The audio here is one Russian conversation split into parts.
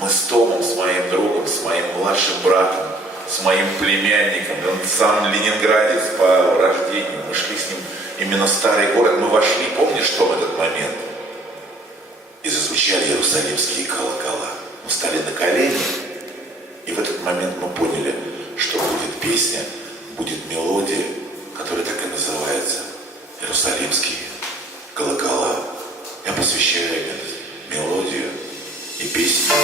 Мы с Томом, с моим другом, с моим младшим братом, с моим племянником, он в самом Ленинграде по рождению, мы шли с ним именно в старый город, мы вошли, помнишь, что в этот момент? И зазвучали иерусалимские колокола. Мы стали на колени, и в этот момент мы поняли, что будет песня, будет мелодия, которая так и называется «Иерусалимские колокола». Я посвящаю эту мелодию и песню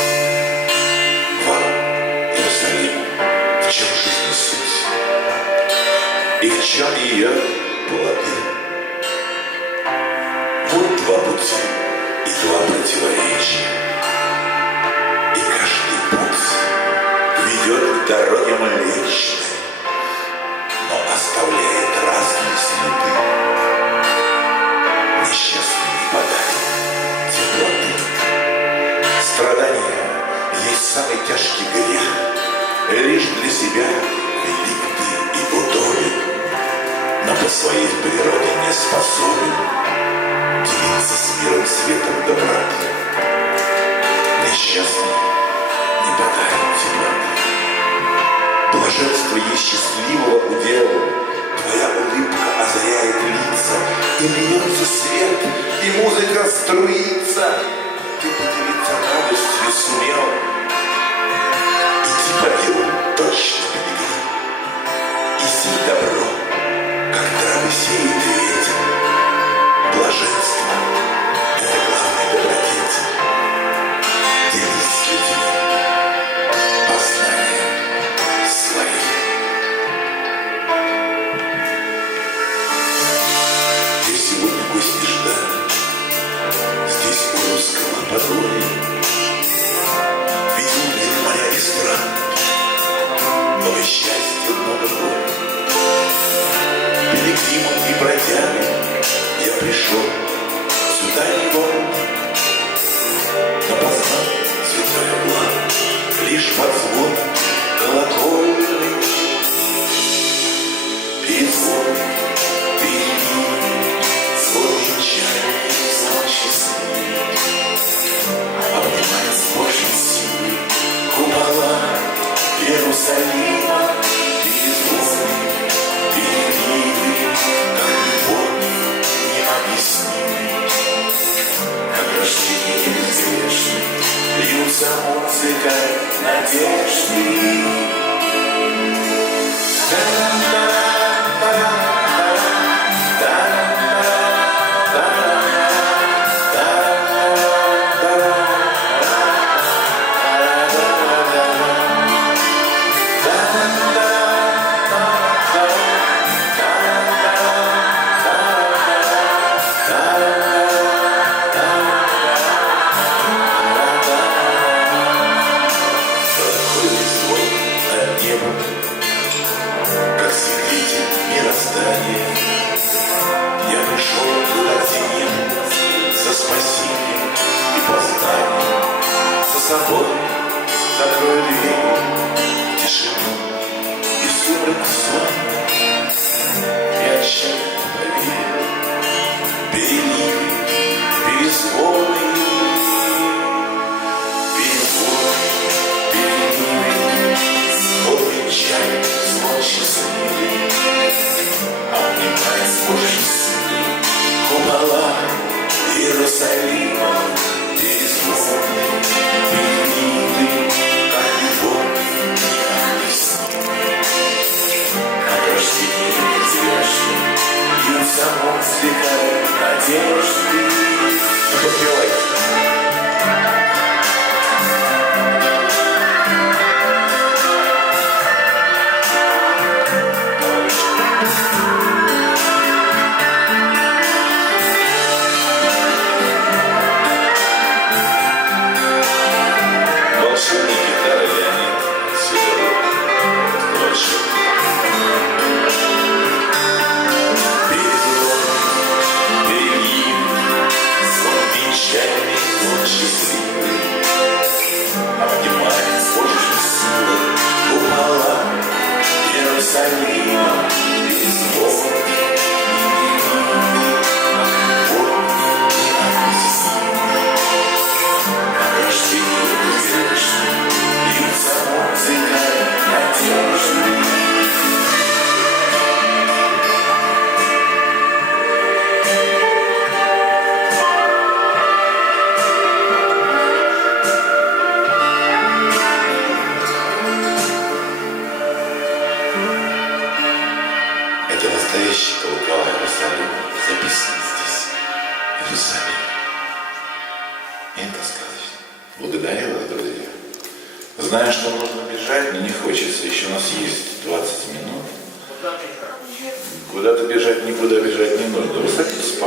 вам, Иерусалиму, в чем жизнь суть, и в чем ее плоды. Вот два пути и два противоречия, и каждый путь ведет к дороге Млечной, но оставляет разные следы. Несчастный не подарит теплоты. Страдания есть самый тяжкий грех. Лишь для себя велик ты и удобен, но по своей природе не способен делиться с миром светом доброты. Несчастный не подарит теплоты. Блаженство есть счастливого удела. Твоя улыбка озаряет лица, и льется свет, и музыка струится. Ты поделиться радостью сумел, идти по миру точно пилигрим. И сей добро, как травы сеет ветер. Блаженство — это главный добродетель. Делись с людьми познанием своим. Я сегодня гость нежданный здесь у русского подворья. Видел мир моря и стран, много счастья, много горя. Пилигримом и бродягой я пришел сюда его, но познал святой благ лишь под звон колокольный. И звон перед звон венчания, звон счастливый, обнимает с Божьей силой купола Иерусалима. Перезвонный, переливый, как любовь необъяснимый, как рождение неизбежный, льются музыка надежды. Как свидетель мироздания, я пришел туда, где нет, за спасением и познанием. За собой закрою дверь в тишину и сумрак сон, и отчаянно поверю. Переливы, перезвоны, венчает звон счастливый, обнимает с Божьей силой купола Иерусалима. Перезвонный, переливый, как любовь необъяснимая, как рождение неизбежное, льются музыка надежды. Подпевайте. Настоящий колокола Иерусалима записаны здесь, в Иерусалиме. И это сказочно. Благодарю вас, друзья. Знаю, что нужно бежать, но не хочется. Еще у нас есть 20 минут. Куда-то бежать, никуда бежать не нужно. Вы садитесь